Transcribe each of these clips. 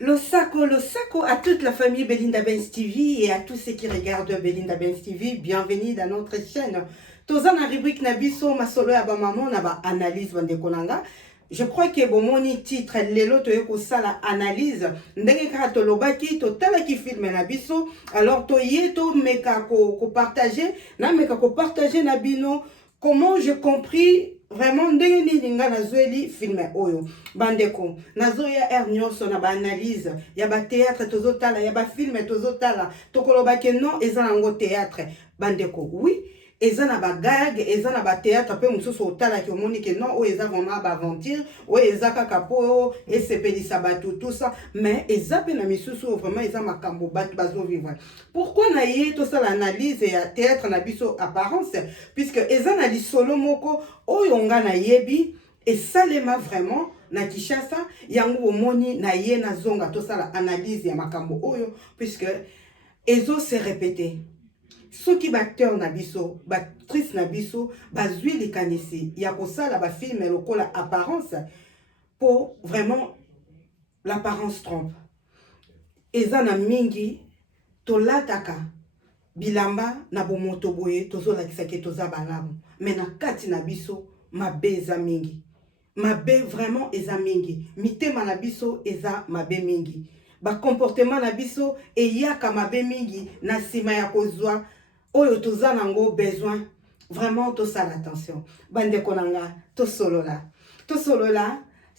Le saco à toute la famille Belinda Benz TV et à tous ceux qui regardent Belinda Benz TV, bienvenue dans notre chaîne. Toza na rubrique Nabiso Masolo ya ba maman na ba analyse bande konanga. Je crois que bon moni titre lelo to yeko sala analyse ndenge ka to lobaki to tala ki film na biso alors to yeto meka ko partager na meka ko partager na bino comment j'ai compris vraiment ndenge nini nga nazweli film oyo bandeko nazoya nyonso na ba analyse ya ba théâtre tozotala ya ba film tozotala tokoloba ke non eza nango théâtre bandeko oui eza na ba gag eza na ba théâtre pe mususu otala ki omoni ke non o eza vraiment ba aventure o eza kaka po esepelisa bato tout ça mais eza pe na misusu vraiment eza makambo bato bazo vivre. Pourquoi na ye to sala analyse ya théâtre na biso apparence puisque eza na lisolo moko oyo nga na yebi esalema vraiment na Kishasa yango omoni na ye na zonga to sala analyse ya makambo oyo puisque ezo se répéter. Ceux qui acteurs na biso, actrices na biso, bazui likanisi ya kosala ba film lokola apparence pour vraiment l'apparence trompe. Eza na mingi tolataka bilamba na bomoto boye tozola kisake toza balamu. Mais na kati na biso mabe eza mingi. Mabe vraiment eza mingi. Mitema na biso eza mabe mingi. Ba comportement na biso eyaka mabe mingi na sima ya kozwa oyo toza nango besoin vraiment to sala attention bande konanga to solola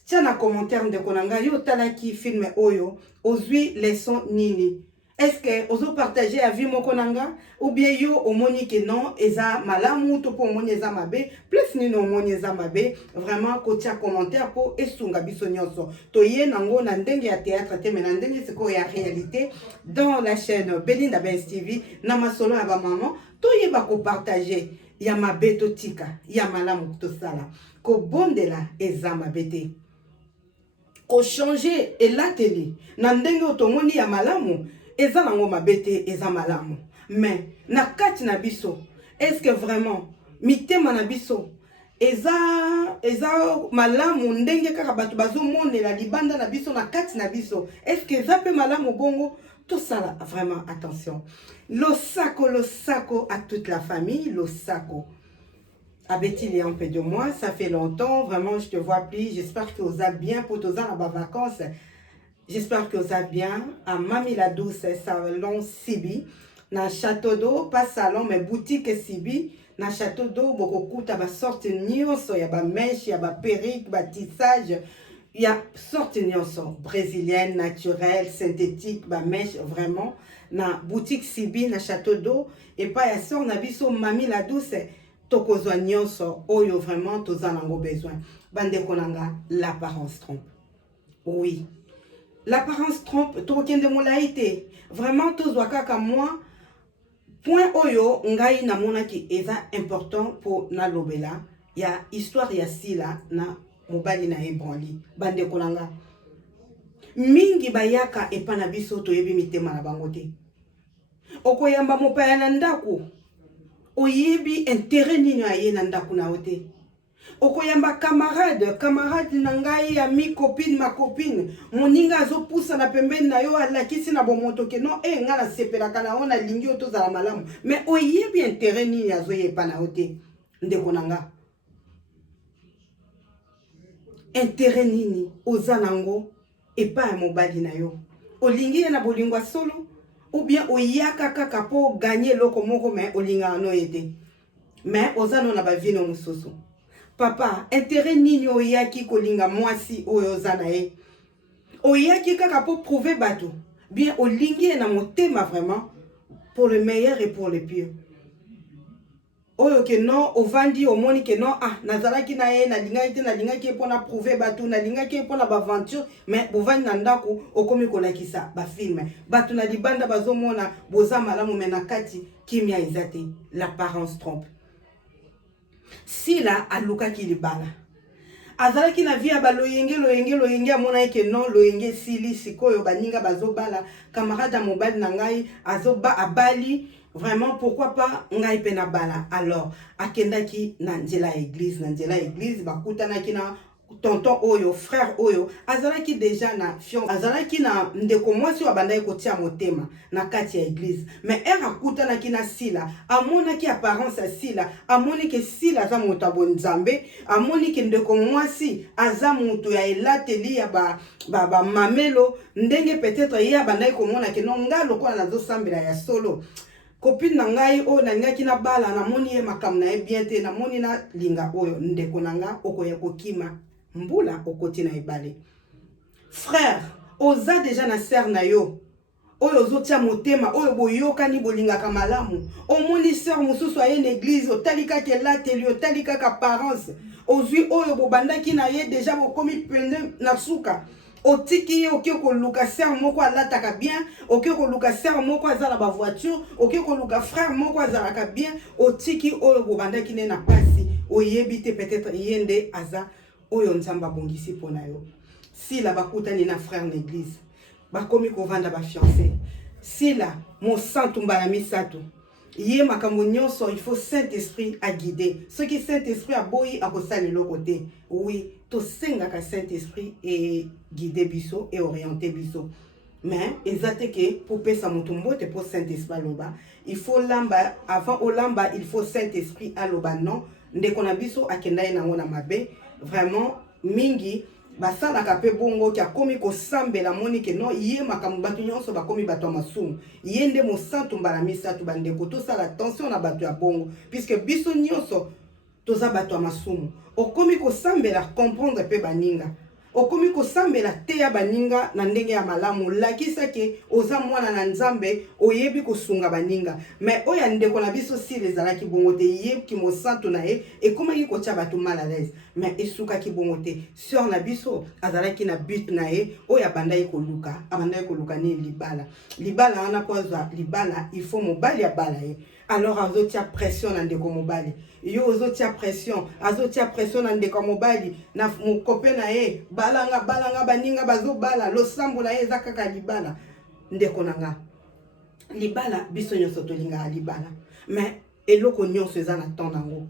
tia na commentaire de konanga yo talaki film oyo ozwi leçon nini est-ce que ozo partager avis moko nanga ou bien yo omoni ke non eza malamu to po omoni eza mabe plus nini omoni eza mabe vraiment ko tia commentaire po esunga biso nyonso to ye nango na ndenge ya théâtre te mais na ndenge siko ya réalité dans la chaîne Belinda Benz TV na masolo ya ba maman to ye ba ko partager ya mabe to tika ya malamu to sala ko bondela eza mabe te ko changer elateli na ndenge otomoni ya malamu eza nango mabete eza malamu mais na kati na biso est-ce que vraiment mitema na biso eza malamu ndenge kaka bato bazomondela libanda na biso na kati na biso est-ce que eza pe malamu bongo tout ça vraiment attention le saco à toute la famille le saco Abeti il y a un peu de moi ça fait longtemps vraiment je te vois plus j'espère que vous allez bien pour tous en vacances. J'espère que vous allez bien. À Mami la Douce, salon Sibi. Na château d'eau, pas salon, mais boutique Sibi. Na château d'eau, beaucoup de sorte nyonso. Il y a des mèches, il y a des perruques, des tissages. Il y a sorte nyonso. Brésilienne, naturelle, synthétique, des mèches, vraiment. Na boutique Sibi, na château d'eau. Et pas ya sort, na biso Mami la Douce. Tokozwa nyonso. Oyo vraiment, tozan nango besoin. Bande konanga, l'apparence trompe. Oui. L'apparence trompe, token de molaïté. Vraiment, tous kaka moi. Point oyo, ngai na mona ki eza important pour na lobela. Ya histoire ya sila na mobali na ebranli. Bande konanga. Mingi bayaka epana biso to yebi mitema na bangote. Okoyamba mopaya na ndaku. Oyebi intérêt nini aye na ndaku na ote. Okoyamba camarade nangai ami copine ma copine moninga azo poussa na pembeni na yo alakisi na bomoto ke non nga na sepela kana ona lingi oto za malamu mais oyebi intérêt nini azo yepa na ote ndeko nanga intérêt nini oza nango epa ya mobali na yo olingi na bolingwa solo ou bien oyaka kaka po gagner loko moko mais olinga no ete mais oza no na ba vie no mususu. Papa, intérêt nini oyaki kolinga mwasi oyo zana e. Oyaki kaka pour prouver bateau. Bien olingi na motema vraiment pour le meilleur et pour le pire. Oyo ke non ovandi omoni ke non nazalaki na ye na lingaki pona prouver bateau na lingaki pona ba aventure mais bovandi na ndako okomi kolakisa ba film. Bateau na libanda bazomona boza malamu mena kati kimia ezate l'apparence trompe. Si la aluka ki libala azalaki na via ba loyenge amona eke non loyenge sili sikoyo baninga bazobala camarade mobile na ngai azoba abali vraiment pourquoi pas ngai pena bala. Alors akendaki na nzela église bakutanaki na tonton oyo frère oyo azalaki déjà na fion azalaki na ndeko mwasi wa bandai kotia motema na kati ya église, mais akutanaki na Sila amonaki apparence ya Sila, amoni ke Sila aza moto abonzambe, amoni ke ndeko mwasi aza moto ya elateli ya ba mamelo ndenge peut-être ye bandai komona ke no ngalo kwa nazo sambela ya solo copine na ngai o na ngaki na bala na moni ye makam na e bien te na moni na linga oyo ndeko nanga okoya kokima mbula okoti na ebale. Frère oza déjà na sœur na yo oyo ozotia motema oyo boyokani bolingaka malamu, omoni sœur mosusu aye na église otalika ke lateli otalika ka parence ozwi oyo bobandaki na ye déjà bokomi pende na suka otiki ye oke koluka sœur moko alataka bien, oke koluka sœur moko azala ba voiture, oke koluka frère moko azalaka bien, otiki oyo bobandaki ne na pasi oyebi te peut-être yende aza oyo nzamba bongisi pona yo. Sila bakutani na frère l'église bakomi kovanda ba fiancé, Sila mon santu mbala misato ye makambo nyonso il faut Saint-Esprit a guider. Ce qui Saint-Esprit a boyi a kosali le côté. Oui, to senga ka Saint-Esprit et guider biso et orienter biso. Mais exacte que pour pesa mutumbo te pour Saint-Esprit loba, il faut lamba avant au lamba il faut Saint-Esprit a loba non, ndeko na biso akenda na ngona mabe, vraiment mingi basala kape bongo ki akomi ko sambela moni ke no ye makambo batu nyonso bakomi bato masumu yende mo santu mbala misatu bandeko to sala attention na bato ya bongo puisque biso nyonso toza bato masumu okomi ko sambela comprendre pe baninga okomi ko sambela te ya baninga na ndenge ya malamu lakisa ke oza mwana na nzambe oyebi ko sunga baninga mais oya ndeko na biso si les alaki bongo te ye ki mo santu na ye e koma yi ko tia bato mal à l'aise mais esuka ki bongo te sur na biso azalaki na but na ye oya bandai ko luka abandai ko luka ni libala ana poza libala il faut mobali ya bala ye alors azotia pression na ndeko mobali yo ozotia pression na ndeko mobali na mokope na ye balanga baninga bazo bala losambo na ye zakaka libala ndeko nanga libala biso nyonso tolinga libala mais eloko nyonso eza na temps nango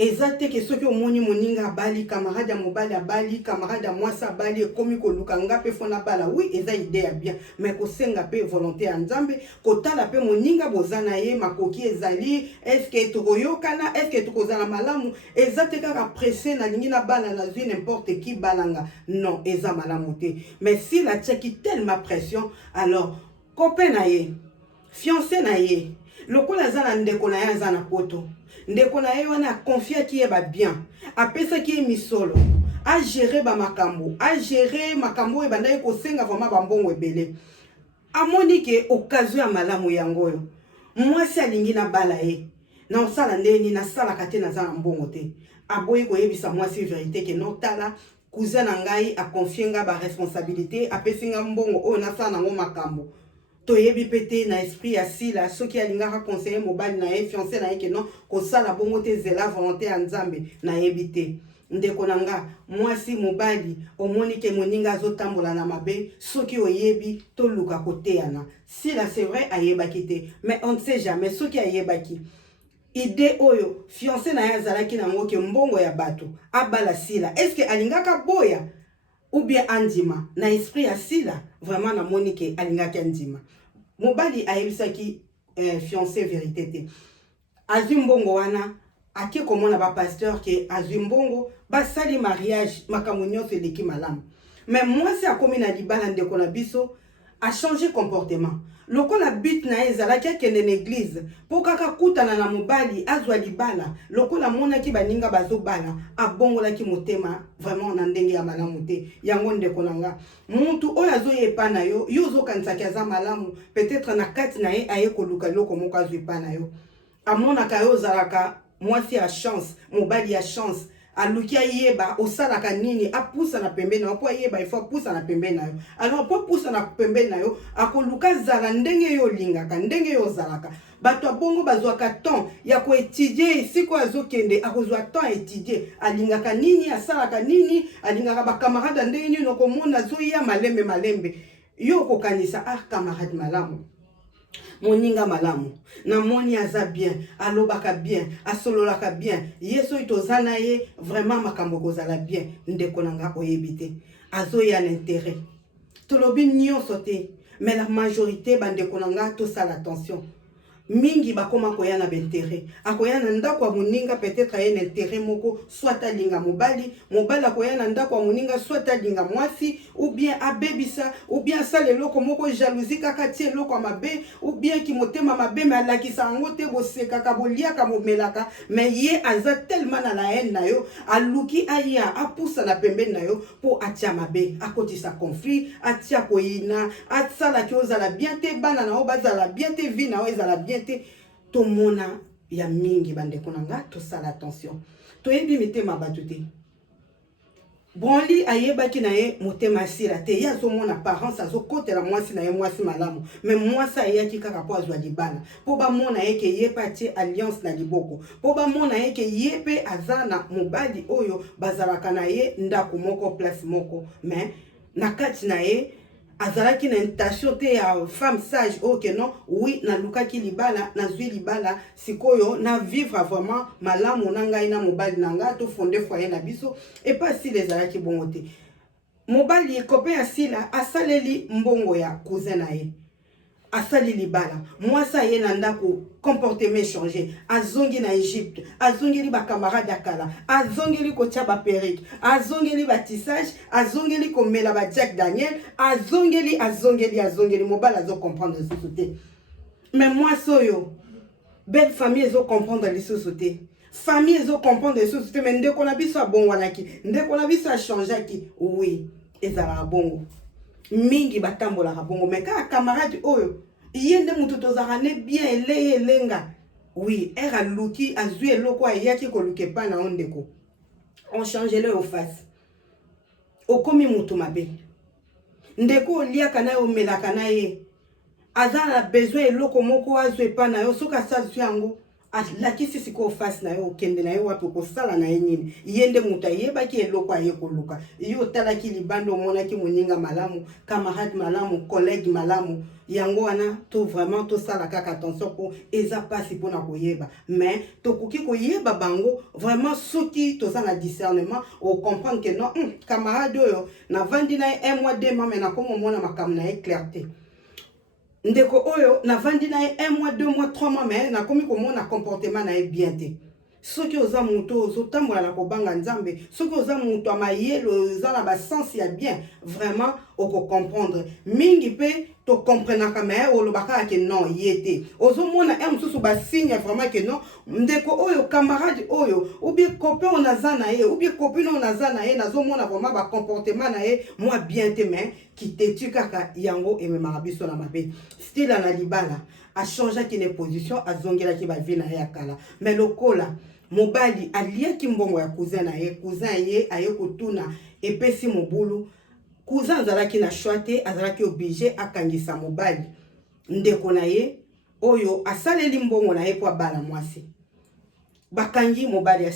exacte que soki omoni moninga bali camarade ya mobali abali camarade ya mwasi abali ekomi koluka ngape fona bala oui eza idée ya bien mais kosenga pe volonté ya nzambe kotala pe moninga bozana ye makoki ezali est-ce que tokoyokana est-ce que tokozala malamu exacte kaka pressé na lingi na bala na zwi n'importe qui balanga non eza malamu te mais si la tiaki tellement pression alors copain na ye fiancé na ye lokola aza na ndeko na ye aza na poto ndeko na ye wana confia ki ye ba bien apesa ki ye misolo a gérer ba makambo a gérer makambo e banda ye kosenga vraiment bambongo ebele amoni ke occasion ya malamu yango yo mwasi alingi na bala ye na osala ndeni na sala kate na za mbongo te aboyi koyebisa mwasi vérité ke no tala cousin na ngai a confier nga ba responsabilité apesinga mbongo oyo na sala nango makambo toyebi pete na esprit ya Sila soki alingaka conseiller mobali na ye fiancé na ye ke non kosala bongo te zela volonté ya nzambe na yebi te ndeko nanga mwasi mobali omoni ke moninga azotambola na mabe soki oyebi toluka koteana Sila c'est vrai ayebaki te mais on ne sait jamais soki ayebaki idée oyo fiancé na ye azalaki nango ke mbongo ya bato abala Sila est-ce que alingaka boya ou bien andima na esprit ya Sila vraiment na moni ke alingaki andima mobali ayebisaki fiancé vérité te azwi mbongo wana ake komona ba pasteur ke azwi mbongo basali mariage makambo nyonso eleki malamu mais mwasi akomi na libala ndeko na biso a changé comportement lokola but na ezalaki akende na église po kaka kutana na mobali azwa libala lokola monaki baninga bazobala abongolaki motema vraiment na ndenge ya malamu te yango ndeko nanga muntu oyo azoyepa na yo yo ozokanisaki aza malamu peut-être na kati na ye aye koluka loko moko azoyepa na yo amonaka yo ozalaka mwasi ya chance mobali ya chance alukia yeba osalaka nini apusa na pembe na yo po yeba il faut apusa na pembe na yo alors po pusa na pembe na yo akoluka zala ndenge yo lingaka ndenge yo zalaka bato bongo bazwaka temps ya ko étudier siko azokende akozwa temps étudier alingaka nini asalaka nini alingaka ba camarade ndenge nini okomona zoya malembe yo kokanisa camarade malamu moninga malamu na moni aza bien alobaka bien asololaka bien yeso itozana ye vraiment makambo kozala bien ndeko nanga oyebite azoya l'intérêt tolobi nyonso te mais la majorité bandeko nanga to sala attention mingi bakoma koya na b'intérêt akoya na ndako ya moninga peut-être aye na intérêt moko soit alinga mobali akoya na ndako ya moninga soit alinga mwasi ou bien abebisa ou bien asala eloko moko jalousie kaka tie eloko ya mabe ou bien kimotema mabe me alakisa yango te bosekaka boliaka momelaka mais ye aza tellement na la haine na yo aluki aya apusa na pembeni na yo po atia mabe akotisa conflit atia koyina asalaki ozala bien te bana na yo bazala bien te vie na yo ezala bien te tomona ya mingi bandeko nanga tosala attention toyebi mitema bato te Bonli ayebaki na ye motema sila te ya azomona parents azokotela mwasi na ye mwasi malamu mais mwasi ayaki kaka po azwa libala po bamona ye ke ye pe atie alliance na liboko po bamona ye ke ye pe aza na mobali oyo bazalaka na ye ndako moko place moko mais na kati na ye azalaki na intention te ya femme sage ok non oui na lukaki libala na zwi libala sikoyo na vivre vraiment malamu na ngai na mobali na nga to fonder foyer na biso et pas si les alaki bongo te mobali copain asila asaleli mbongo ya cousin na ye asali libala mwasa ye na ndako comportement changé azongi na Egypte azongeli ba camarade akala azongeli ko tia ba perruque azongeli ba tissage azongeli ko mela ba Jack Daniel azongeli mobala zo comprendre lisusu te mais moi soyo belle famille ezo comprendre lisusu te famille ezo comprendre lisusu te mais ndeko na biso abongwanaki ndeko na biso achangeaki oui ezala bongo mingi batambola bongo mais ka camarade oyo yende mutu tozaka ne bien eleye elenga oui era luki azui eloko ayaki koluke pa na ondeko on change le au face okomi mutu mabe ndeko oliaka na yo omelaka na ye aza na besoin eloko moko azwe pa na yo soki asazwi yango alakisi sikoyo face na yo okende na ye wapi okosala na ye nini ye nde moto ayebaki eloko aye koluka yo otalaki libanda omonaki moninga malamu camarade malamu collègue malamu yango wana to vraiment tosala kaka attention po eza pasi mpona koyeba mais tokoki koyeba bango vraiment soki toza na discernement ocomprendre que non camarade oyo navandi na ye 1 mois 2 mois mais nakoma omona makambo na ye clarté ndeko oyo navandi na ye 1 mois 2 mois 3 mois mais nakomi komona comportement na ye bien te soki oza moto ozotambola na kobanga nzambe soki oza moto amayelo oza na basens ya bien vraiment okocomprendre mingi pe tocomprenaka mais olobaka ke non ye te ozomona mosusu basigne vraiment ke non ndeko oyo camarade oyo ou bien copain on aza na ye ou bien copine on aza na ye nazomona vraiment bacomportement na ye moi bien te mais kiteti kaka yango ememaka biso na mabe style na libala achangeaki ne position azongelaki bavi na ye ya kala mais lokola mobali aliaki mbongo ya cousin na ye cousin ye aye kotuna epesi mobulu cousin azalaki na choix te azalaki obligé akangisa mobali ndeko na ye oyo asaleli mbongo na ye po abala mwasi bakangi mobali ya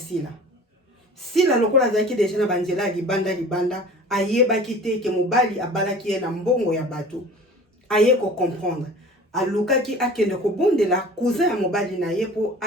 sila lokola azalaki deja na banzela libanda ayebaki te ke mobali abalaki ye na mbongo ya bato aye ko comprendre alukaki akende kobondela cousin ya mobali na ye po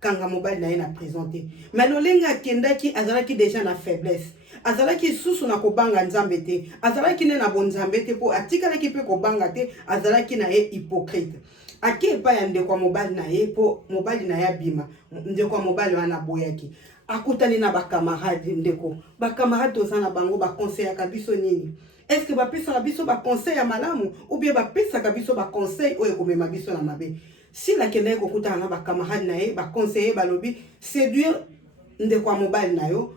kanga mobali na ye na prison te mais lolenga akendaki azalaki deja na faiblesse azalaki susu na kobanga nzambe te azalaki ne na bonzambe te po atikalaki pe kobanga te azalaki na ye hypocrite ake epai ya ndeko ya mobali na ye po mobali na ye abima ndeko ya mobali wana boyaki akutani na bakamarade ndeko bakamarade toza na bango bakonseyaka biso nini est-ce que bapesaka biso baconseil ya malamu ou bien bapesaka biso baconseil oyo ekomema biso na mabe si lakendaki kokutana na bakamarade na ye baconseiller balobi séduire ndeko ya mobali na yo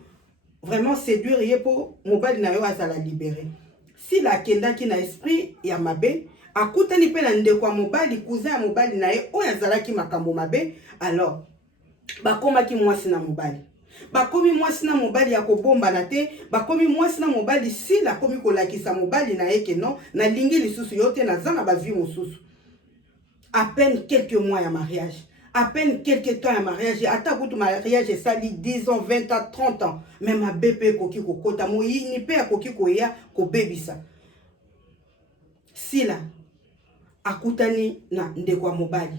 vraiment séduire ye po mobali na yo azala libéré si lakendaki na esprit ya mabe akutani pe na ndeko ya mobali cousin ya mobali na ye oyo azalaki makambo mabe alors bakomaki mwasi na mobali bakomi mwasi na mobali ya kobombana te bakomi mwasi na mobali si akomi kolakisa mobali na ye ke non nalingi lisusu yo te naza na bavie mosusu à peine quelques mois ya mariage à peine quelques temps ya mariage ata kutu mariage esali 10 ans 20 ans 30 ans mais mabe pe ekoki kokota moyini pe akoki koya kobebisa sila akutani na ndeko ya mobali.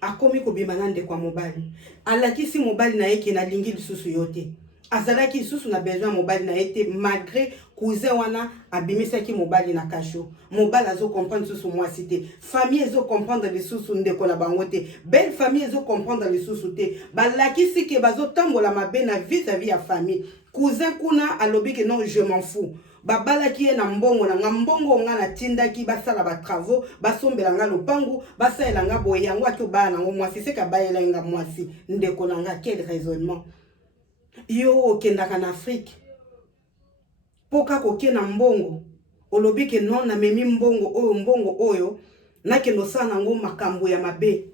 Akomi kobima na ndeko ya mobali. Alakisi mobali na yeke na lingi lisusu yote. Azalaki lisusu na besoin mobali na yete malgré cousin wana abimisaki mobali na kasho. Mobali azo comprendre lisusu mwasi te. Famille ezo comprendre lisusu ndeko na bango te. Belle famille ezo comprendre lisusu te. Balakisi ke bazo tambola mabe na vis-à-vis ya famille. Cousin kuna alobi ke non je m'en fous. Babalaki ye na mbongo na mbongo nga na tindaki basala ba travaux basombela nga lopangu basala nga boye yango ati obaya nango mwasi seka bayela nga mwasi ndeko na nga. Quel raisonnement. Yo okendaka na Afrique poka koke na mbongo olobi ke non na memi mbongo oyo nakendo sala nango makambo ya mabe.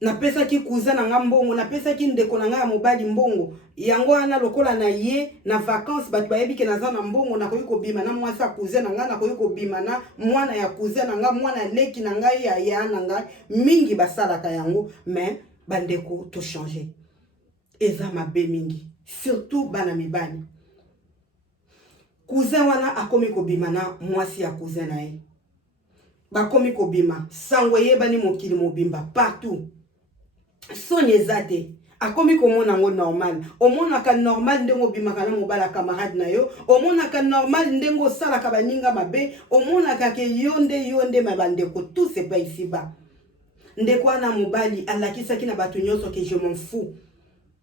Napesaki cousin na nga mbongo, napesaki ndeko na nga ya mobali mbongo. Yango wana lokola na ye na vacances batu bayebi ke naza na mbongo nakoki kobima na mwasi ya cousin na nga, nakoki kobima na mwana ya cousin na nga, mwana leki na nga ya na nga mingi basalaka yango. Mais bandeko to changer. Eza mabe mingi, surtout bana mibali. Cousin wana akomi kobima na mwasi ya cousin na ye. Bakomi kobima sango yebani mokili mobimba partout. Soni ezate akomi komona ngo normal. Omonaka normal ndengo bimaka na mobala camarade na yo. Omonaka normal ndengo salaka baninga mabe. Omonaka ke yonde mabandeko. Tout c'est pas ici bas. Ndeko na mobali alakisaki na batu nyonso ke je m'en fous.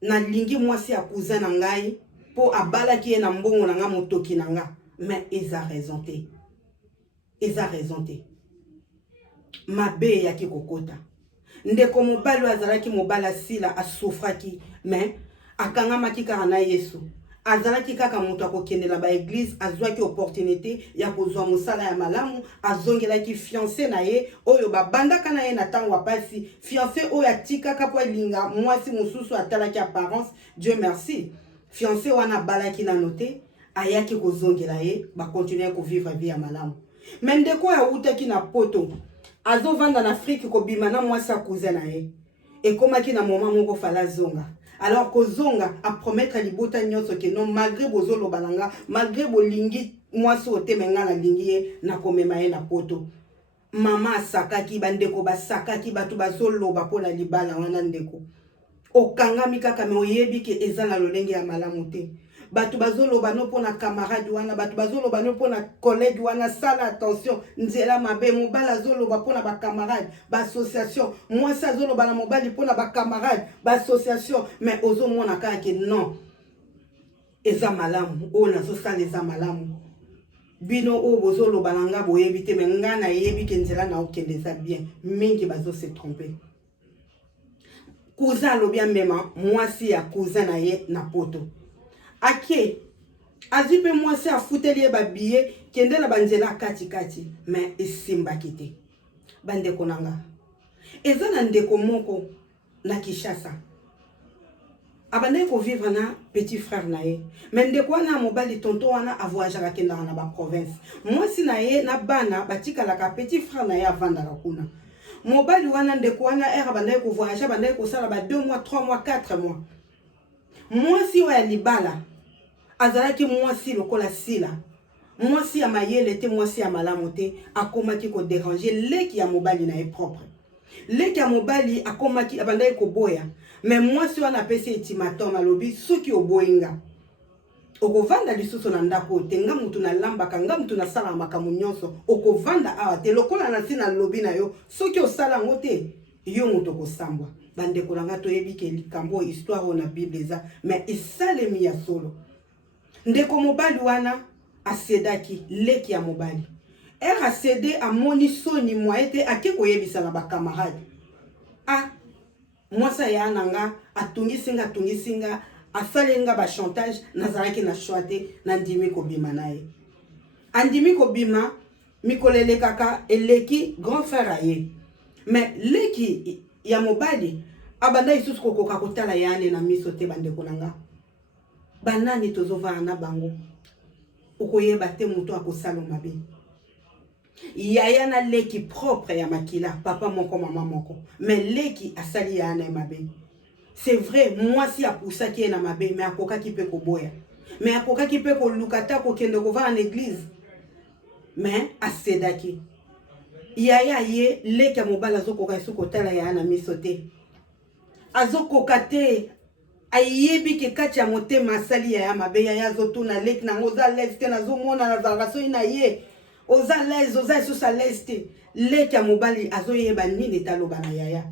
Na lingi mwasi ya cousin na ngai po abalaki ye na mbongo na nga motoki na nga. Mais eza raison te. Eza raison te. Mabe ya ki kokota. Ndeko mobali azalaki mobala sila asufraki. Mais akangamaki kaka na Yesu. Azalaki kaka moto akokendela ba église, azwaki opportunité ya kozwa mosala ya malamu, azongelaki fiancé na ye oyo babandaka na ye na tango apasi, fiancé oyo atikaka po linga mwasi mususu atalaki apparence. Dieu merci. Fiancé wana balaki na note, ayaki kozongela ye, ba continuer ko vivre vie ya malamu. Mais ndeko ya utaki na poto, azo vanda na Afrique ko bima na mwasi ya cousin na ye. Et komaki na moment moko fala zonga. Alors que zonga a promettre libota nyonso ke non malgré bozolo balanga, malgré bolingi mwasi otemenga na lingi na komema ye na poto. Mama sakaki bandeko basakaki batu bazolo bapona libala wana ndeko. Okangami kaka me oyebi ke eza na lolenge ya malamu te. Batu bazolo bano pona camarade wana, batu bazolo bano pona collègue wana, sala attention, nzela mabe mobala zolo ba pona ba camarade, ba association, moi ça zolo bana mobali pona ba camarade, ba association, mais ozo mona kaka ke non. Eza malamu, o na zo sala eza malamu. Bino o bozolo balanga boyebi te mais ngana yebi ke nzela na okende za bien, mingi bazo se tromper. Cousin lobia mema, mwasi ya cousin na ye na poto. Ake azipe mwasi afuteli ba billet kende na banzela kati mais esimba kite bandeko nanga eza na ndeko moko na Kinshasa abandai ko vivre na petit frère na ye mais ndeko wana mobali tonton wana avoyagera kenda na ba province mwasi na ye na bana batikala ka petit frère na ye avandaka kuna mobali wana ndeko wana era bandai ko voyager bandai ko sala ba 2 mois 3 mois 4 mois mwasi wa libala azalaki mwasi lokola sila mwasi ya mayele te mwasi ya malamu te akomaki ko déranger leki ya mobali na ye propre leki ya mobali akomaki abandai ko boya mais mwasi wana pesi ultimatum alobi soki oboyinga okovanda lisusu na ndako te nga mutu na lambaka nga mutu na sala makambo nyonso okovanda awa te lokola na sina lobi na yo soki osala ngo te yo mutu kosambwa bandeko nanga toyebi ke likambo histoire na Bible eza mais isalemi ya solo ndeko mobali wana asedaki leki ya mobali asede amoni soni moyete ake koyebisa na ba camarade mwasa ya nanga atungisinga asalenga ba chantage nazalaki na choite na ndimi kobima naye andimi kobima mikolele kaka eleki grand frère aye mais leki ya mobali abanda isusu kokoka kotala yane na miso te bandeko nanga banani tozovana na bango okoyeba te mutu akosala mabe yaya na leki propre ya makila papa moko mama moko mais leki asali ya na mabe c'est vrai mwasi apusaki na mabe mais akokaki pe koboya mais akokaki pe kolukata kokende kova en église mais asedaki yaya ye leki ya mobali azokoka esu kotala yaya na miso te azokoka te ayebi ke kati ya motema asali yaya mabe yaya azotuna leki nango oza lese te nazomona nazalaka soki na ye oza lese oza esusu alese te leki ya mobali azoyeba nini taloba na yaya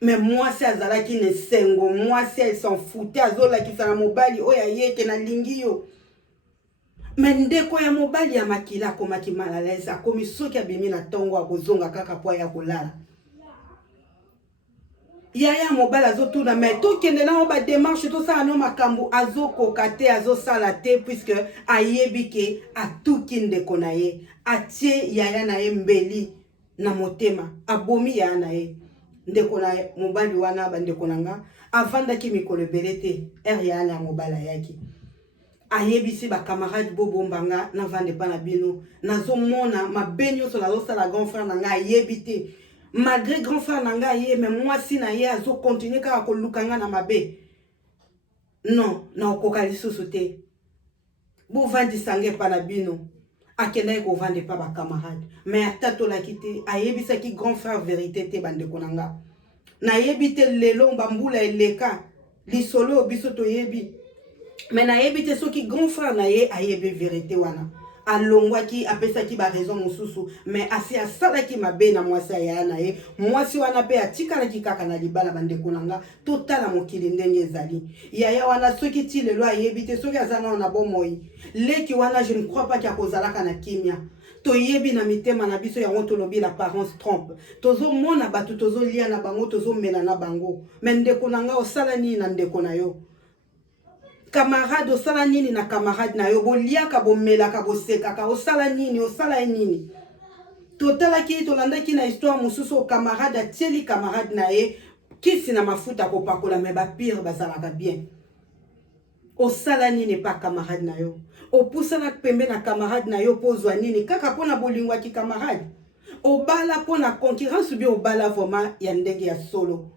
mais mwasi azalaki na esengo mwasi s'en foutait azolakisa na mobali oyo ayeke nalingi yo mais ndeko ya mobali ya makila akomaki malalese akomi soki abimi na ntongo akozonga kaka po ya kolala yaya mobali azotuna mais tokende nango badémarche tosala no makambo azokoka te azosala te puisque ayebi ke atuki ndeko na ye atie yaya na ye mbeli na motema abomi yaya na ye ndeko na mobali wana bandeko na nga avandaki mikolo ebele te ere yaya na mobali ayaki ayebisi bakamarade bobombanga navande pa na bino nazomona mabe nyonso nazosala grand frère na nga ayebi te malgré grand frère na nga ye mais mwasi na ye azokontinue kaka koluka nga na mabe non naokoka lisusu te bovandisa nge pa na bino akendaki kovande pa bakamarade mais atatolaki te ayebisaki grand frère vérité te bandeko na nga nayebi te lelo bambula eleka lisolo biso toyebi mais nayebi te soki grand frère na ye ayebi vérité wana alongwaki apesaki ba raison mosusu mais asi asalaki mabe na mwasi aya na ye mwasi wana pe atikalaki kaka na libala bandeko na nga totala mokili ndenge ezali yaya wana soki ti lelo ayebi te soki aza nao na bomoi leki wana je ne crois pas kia kozalaka na kimia toyebi na mitema na biso yango tolobi l'apparence trompe tozomona bato tozolia na bango tozomela na bango mais ndeko na nga osala nini na ndeko na yo camarade osala nini na camarade na yo boliaka bomelaka bosekaka osala nini osala nini totalaki tolandaki na histoire mosusu camarade atieli camarade na ye kisi na mafuta kopakola me bapire bazalaka bien osala nini pa camarade na yo opusana pembe na camarade na yo pozwa nini kaka pona bolingwaki camarade obala pona concurrence bi obala vraiment ya ndenge ya solo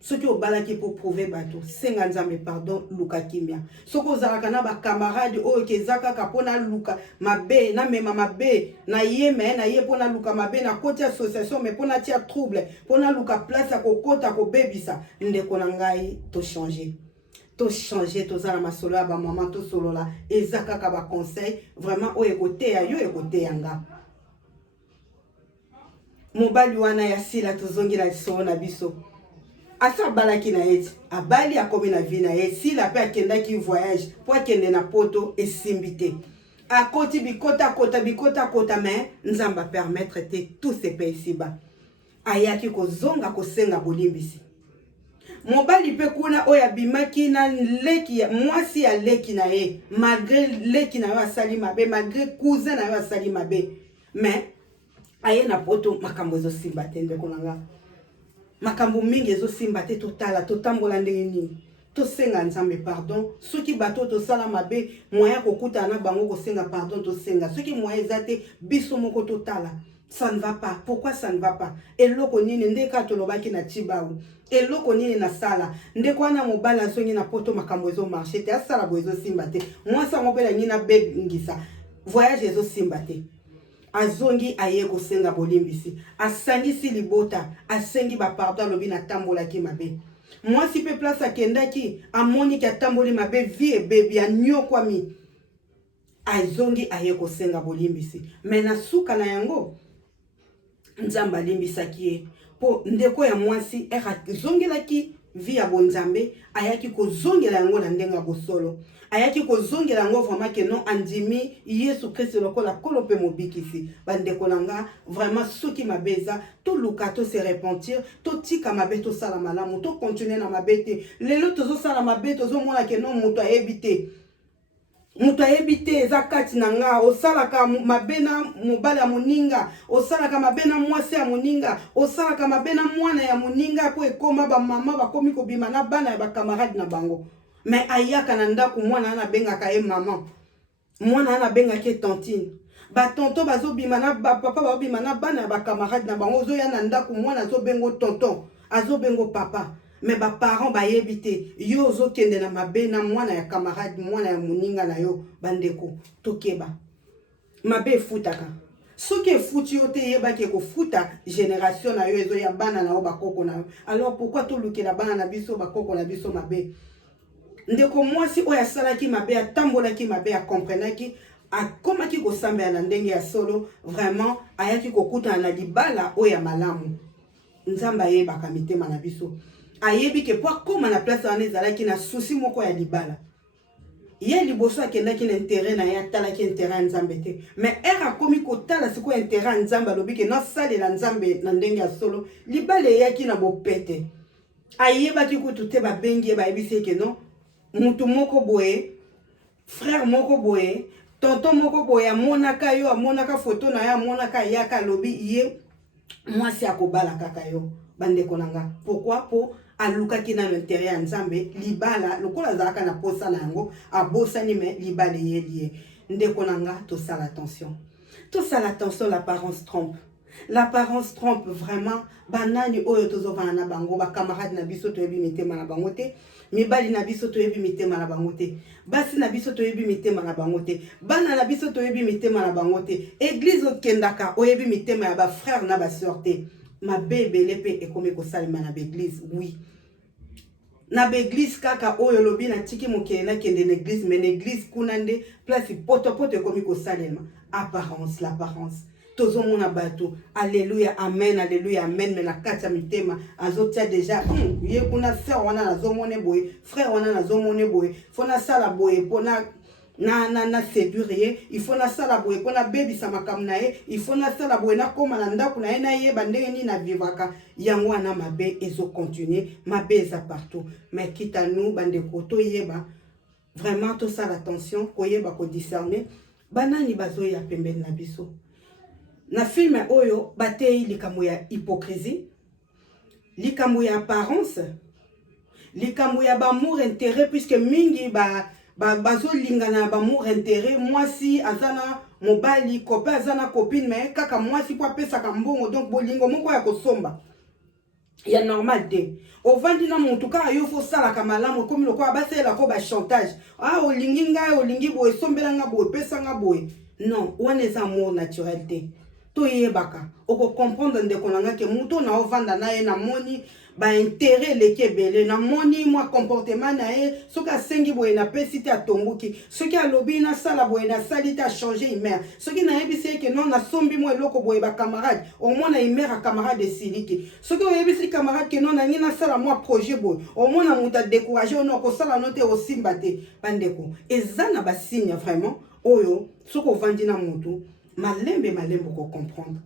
soki obalaki pour prouver bato senga nzambe pardon luka kimia soki ozalaka na bakamarade oyo keza kaka mpona luka mabe na mema mabe na ye me na ye mpona luka mabe na koti association me mpona tia trouble mpona luka place ya kokota kobebisa ndeko na ngai tochange tozala masolo ya bamama tosolola eza kaka baconseil vraiment oyo ekoteya yo ekoteya nga mobali wana ya sila tozongi na lisolo na biso asa abalaki na ye abali akomi na vie na ye sila mpe akendaki voyage po akende na poto esimbi te akoti bikota me nzambe apermettre te tout se pe esiba ayaki kozonga kosenga bolimbisi mobali mpe kuna oyo abimaki na leki mwasi ya leki na ye malgré leki na yo asali mabe malgré cousin na yo asali mabe mais aye na poto makambo ezosimba te ndeko na nga makambo mingi ezosimba te totala totambola ndenge nini tosenga nzambe pardon soki bato tosala mabe moyen kokutana na bango kosenga pardon tosenga soki moyen eza te biso moko totala ça ne va pas pourquoi ça ne va pas eloko nini ndeka tolobaki na Tibaou eloko nini na sala ndeko wana mobala azongi na poto makambo ezomarche te asala bo ezosimba te mwasi yango mpe nangi na bengisa voyage ezosimba te azongi aye kosenga bolimbisi asangisi libota asengi bapardon alobi natambolaki mabe mwasi mpe place akendaki amoniki atamboli mabe vie ebebi anyokwami azongi aye kosenga bolimbisi me na suka na yango nzambe alimbisaki ye po ndeko ya mwasi azongelaki vie ya bonzambe ayaki kozongela yango na ndenge ya bosolo ayaki kozongela yango vraiment ke non andimi Yesu Kristo lokola kolo pe mobikisi bandeko na nga vraiment soki mabe eza toluka to se repentir totika mabe tosala malamu to continuer na mabe te lelo tozosala mabe tozomona ke non moto ayebi te eza kati na nga osalaka mabe na mobali ya moninga osalaka mabe na mwasi ya moninga osalaka mabe na mwana ya moninga po ekoma bamama bakomi kobima na bana ya bakamarade na bango mais ayaka na ndako mwana ana bengaka ye mama mwana ana bengaka ye tantine batonton bazobima na bapapa bazobima na bana ya bakamarade na bango ozoya na ndako mwana azobengo tonton azobengo papa mais baparents bayebi te yo ozokende na mabe na mwana ya camarade mwana ya moninga na yo bandeko tokeba mabe efutaka soki efuti yo te yebaki ekofuta génération na yo ezoya bana na yo bakoko na yo. Alors pourquoi tolukela bana na biso bakoko na biso mabe? Ndeko mwasi oyo asalaki mabe, atambolaki mabe, akomprenaki, akomaki kosambela na ndenge ya solo, vraiment ayaki kokutana na libala oyo ya malamu. Nzambe ayebaka mitema na biso. Ayebi ke po akoma na place wana ezalaki na souci moko ya libala. Ye liboso akendaki na intérêt na ye, atalaki intérêt ya Nzambe te. Mais akomi kotala sikoyo intérêt ya Nzambe, alobi ke nasalela Nzambe na ndenge ya solo, libala eyaki na bopete. Ayebaki kutu te babengi ye bayebisi eke non, mutu moko boye, frère moko boye, tonton moko boye, amonaka yo, amonaka photo na yo, amonaka yaka alobi ye mwasi akobala kaka yo. Bandeko nanga. Pourquoi? Po alukaki na l'intérêt ya Nzambe, libala lokola zaka na posa na yango, abosani me libala ye lié. Ndeko nanga, to sala attention. To sala attention, l'apparence trompe. L'apparence trompe vraiment. Banani oyo tozovana na bango, ba camarade na biso to yebi mitema na bango te. Mibali na biso to yebi mitema na bango te. Basi na biso to yebi mitema na bango te. Bana na biso to yebi mitema na bango te. Église okendaka oyebi mitema ya ba frère na ba sœur te. Ma bébé lepe ekome ko salima na l'église, oui. Na l'église kaka oyo lobi na tiki mokele na kende l'église, mais l'église kunande place poto ekomi ko salima. Apparence, l'apparence. Tozo mona bato, alléluia, amen, alléluia, amen, mais na kati mitema azotia déjà, ye kuna sœur wana na zomone boye, frère wana na zomone boye, fona sala boye pona na séduire, il faut na sala boye pona baby sama kamna ye, il faut na sala boye na koma na ndaku na ye na ye bandenge ni na vivaka, yango na mabe ezo continuer, mabe eza partout. Mais kita nous bande koto yeba, vraiment to sala attention, koyeba ko discerner, banani bazo ya pembeni na biso. Na film oyo batei likambo ya hypocrisie, likambo ya apparence, likambo ya bamour intérêt, puisque mingi bazo lingana bamour intérêt, mwasi azana mobali, copain azana copine, mais kaka mwasi po apesa kambongo, donc bolingo moko ya kosomba. Ya normal te. Ovandi na mutu ka yo fo sala kamalamu komi loko abasela ko ba chantage. Ah olingi ngai olingi boye sombela nga boye pesa nga boye. Non, on est amour naturel te. To yebaka oko comprendre ndeko nanga ke muto na ovanda na ye na moni ba intérêt leke belé na moni moi comportement na ye soka sengi boye na pesi te atombuki soki alobi na sala boye na sali te a changer humeur soki na yebisi ke non na sombi mo eloko boye ba camarade au moins na humeur a camarade siliki soki o yebisi camarade ke non na ngina sala moi projet boye au moins na muta décourager non ko sala note o simba te bandeko ezana ba signe vraiment oyo soko vandi na mutu malembe ko comprendre.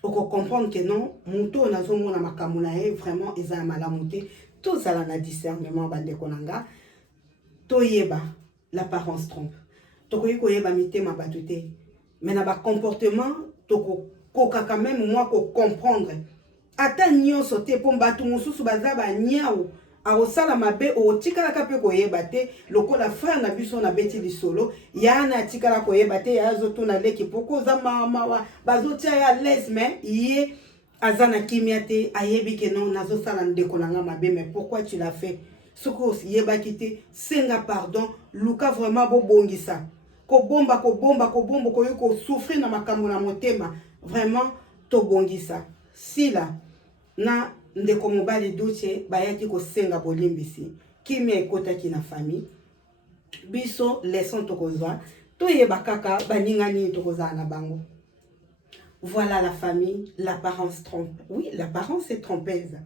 Oko comprendre que non, muto nazo mona makambo na ye vraiment eza malamu te. To zala na discernement bandeko nanga. To yeba l'apparence trompe. To ko yeba mitema batu te. Mais na ba comportement to ko quand même moi ko comprendre. Ata nyonso te po batu mususu bazaba nyao. Aosala mabe o tikala kape koyeba te lokola frère na biso na beti lisolo yana tikala koyeba te yazo tuna leki poko za mama bazotia ya les mais ye azana kimia te ayebi ke non nazo sala ndeko nanga mabe mais pourquoi tu l'as fait soko yeba kite senga pardon luka vraiment bo bongisa ko bomba ko souffrir na makambo na motema vraiment to bongisa sila na ndeko mobali duche bayaki ko senga bolimbisi kimi ekotaki na famille biso leçon tokozwa to yeba kaka baningani tokozala na bango. Voilà la famille, l'apparence trompe. Oui, l'apparence est trompeuse.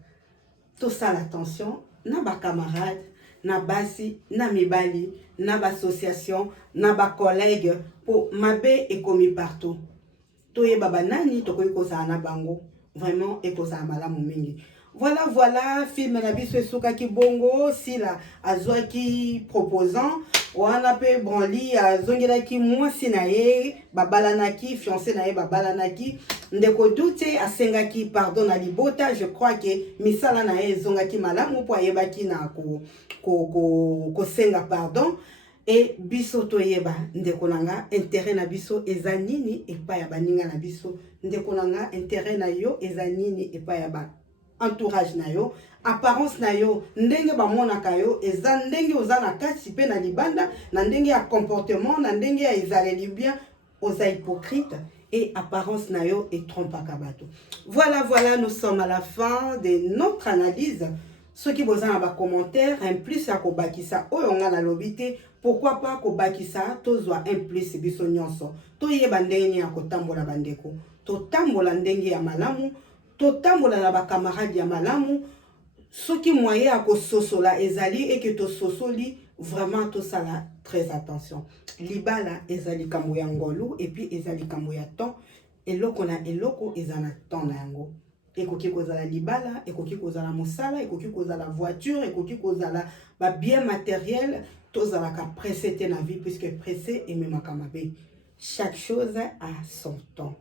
Tout ça l'attention na ba camarade na basi na mibali na ba association na ba collègue pour mabe ekomi partout. To yeba banani tokoyi kozala na bango vraiment ekozala malamu mingi. Voilà, film na biso esuka ki bongo, sila azwaki proposant, wana pe branli azongelaki mwasi na ye, babalanaki, fiancé na ye babalanaki, ndeko dute asengaki pardon na libota, je crois que misala na ye zongaki malamu po ayebaki na ko senga pardon. Et biso to yeba ndeko nanga intérêt na biso eza nini epa ya baninga na biso, ndeko nanga intérêt na yo eza nini epa ya ba entourage na yo, apparence na yo ndenge ba monaka yo eza ndenge oza na kati pe na libanda na ndenge ya comportement na ndenge ya ezaleli bien oza hypocrite et apparence nayo et trompe à kabato. Voilà, nous sommes à la fin de notre analyse. Ceux qui vous ont un commentaire, un plus à kobakisa, oyonga na lobité, pourquoi pas kobakisa, tozwa un plus biso nyonso. To yeba ndenge ya kotambola bandeko. To tambola ndenge ya malamu, to tambola na ba camarade ya malamu. Ceux qui moyen à kososola ezali et que to sosoli, vraiment tout ça là, très attention. Libala ezali kamouya ngolu et puis ezali kamouya ton. Eloko na eloko ezana ton na yango. Ekoki kozala libala, ekoki kozala musala, ekoki kozala voiture, ekoki kozala ba bien matériel, tozala ka pressé te na vie puisque pressé et même kamabe. Chaque chose a son temps.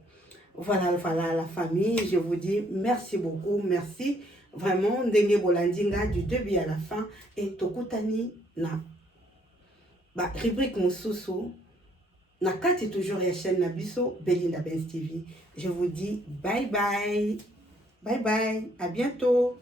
Voilà la famille, je vous dis merci beaucoup, merci. Vraiment, ndenge bolandinga du début à la fin et tokutani na ba rubrique mususu na kati toujours ya chaîne na biso Belinda Benz TV. Je vous dis bye bye. Bye bye, à bientôt.